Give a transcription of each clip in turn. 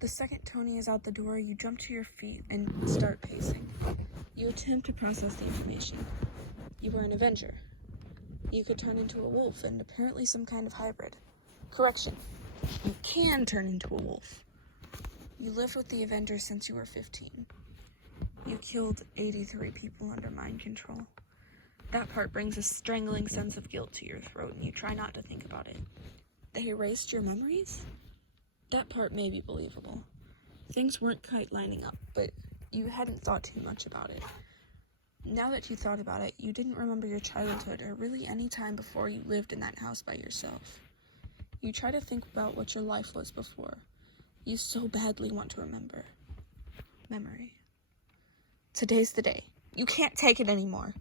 The second Tony is out the door, you jump to your feet and start pacing. You attempt to process the information. You were an Avenger. You could turn into a wolf and apparently some kind of hybrid. Correction, you can turn into a wolf. You lived with the Avengers since you were 15. You killed 83 people under mind control. That part brings a strangling sense of guilt to your throat, and you try not to think about it. They erased your memories? That part may be believable. Things weren't quite lining up, but you hadn't thought too much about it. Now that you thought about it, you didn't remember your childhood or really any time before you lived in that house by yourself. You try to think about what your life was before. You so badly want to remember. Memory. Today's the day. You can't take it anymore.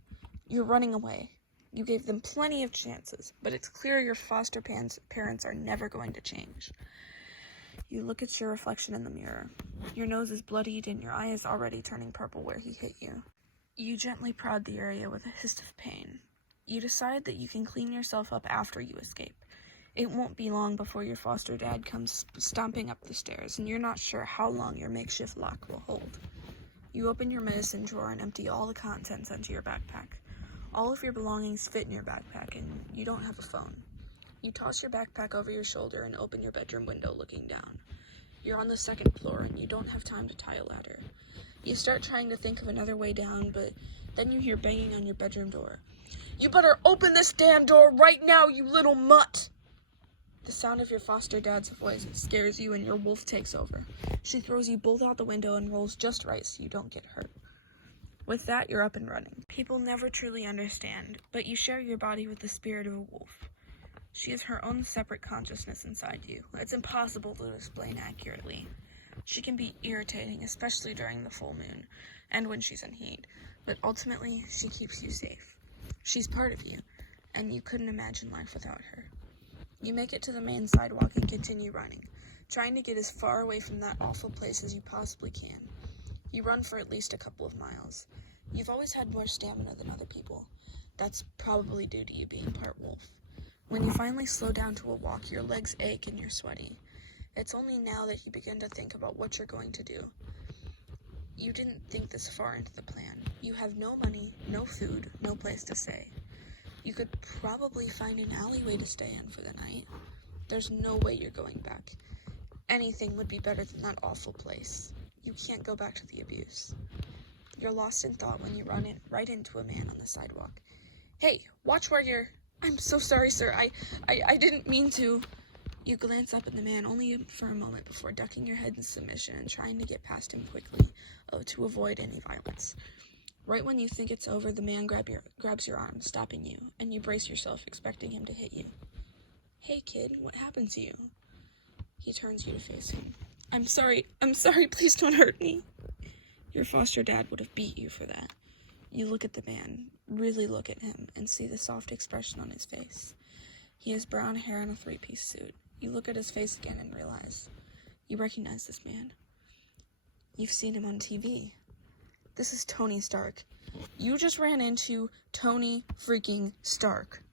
You're running away. You gave them plenty of chances, but it's clear your foster parents are never going to change. You look at your reflection in the mirror. Your nose is bloodied and your eye is already turning purple where he hit you. You gently prod the area with a hiss of pain. You decide that you can clean yourself up after you escape. It won't be long before your foster dad comes stomping up the stairs, and you're not sure how long your makeshift lock will hold. You open your medicine drawer and empty all the contents into your backpack. All of your belongings fit in your backpack, and you don't have a phone. You toss your backpack over your shoulder and open your bedroom window looking down. You're on the second floor, and you don't have time to tie a ladder. You start trying to think of another way down, but then you hear banging on your bedroom door. "You better open this damn door right now, you little mutt!" The sound of your foster dad's voice scares you, and your wolf takes over. She throws you both out the window and rolls just right so you don't get hurt. With that, you're up and running. People never truly understand, but you share your body with the spirit of a wolf. She has her own separate consciousness inside you. It's impossible to explain accurately. She can be irritating, especially during the full moon, and when she's in heat, but ultimately, she keeps you safe. She's part of you, and you couldn't imagine life without her. You make it to the main sidewalk and continue running, trying to get as far away from that awful place as you possibly can. You run for at least a couple of miles. You've always had more stamina than other people. That's probably due to you being part wolf. When you finally slow down to a walk, your legs ache and you're sweaty. It's only now that you begin to think about what you're going to do. You didn't think this far into the plan. You have no money, no food, no place to stay. You could probably find an alleyway to stay in for the night. There's no way you're going back. Anything would be better than that awful place. You can't go back to the abuse. You're lost in thought when you run right into a man on the sidewalk. "Hey, watch where you're..." "I'm so sorry, sir. I didn't mean to." You glance up at the man only for a moment before ducking your head in submission and trying to get past him quickly to avoid any violence. Right when you think it's over, the man grabs your arm, stopping you, and you brace yourself, expecting him to hit you. "Hey, kid, what happened to you?" He turns you to face him. I'm sorry, please don't hurt me." Your foster dad would have beat you for that. You look at the man, really look at him, and see the soft expression on his face. He has brown hair and a three-piece suit. You look at his face again and realize you recognize this man. You've seen him on TV. This is Tony Stark. You just ran into Tony freaking Stark.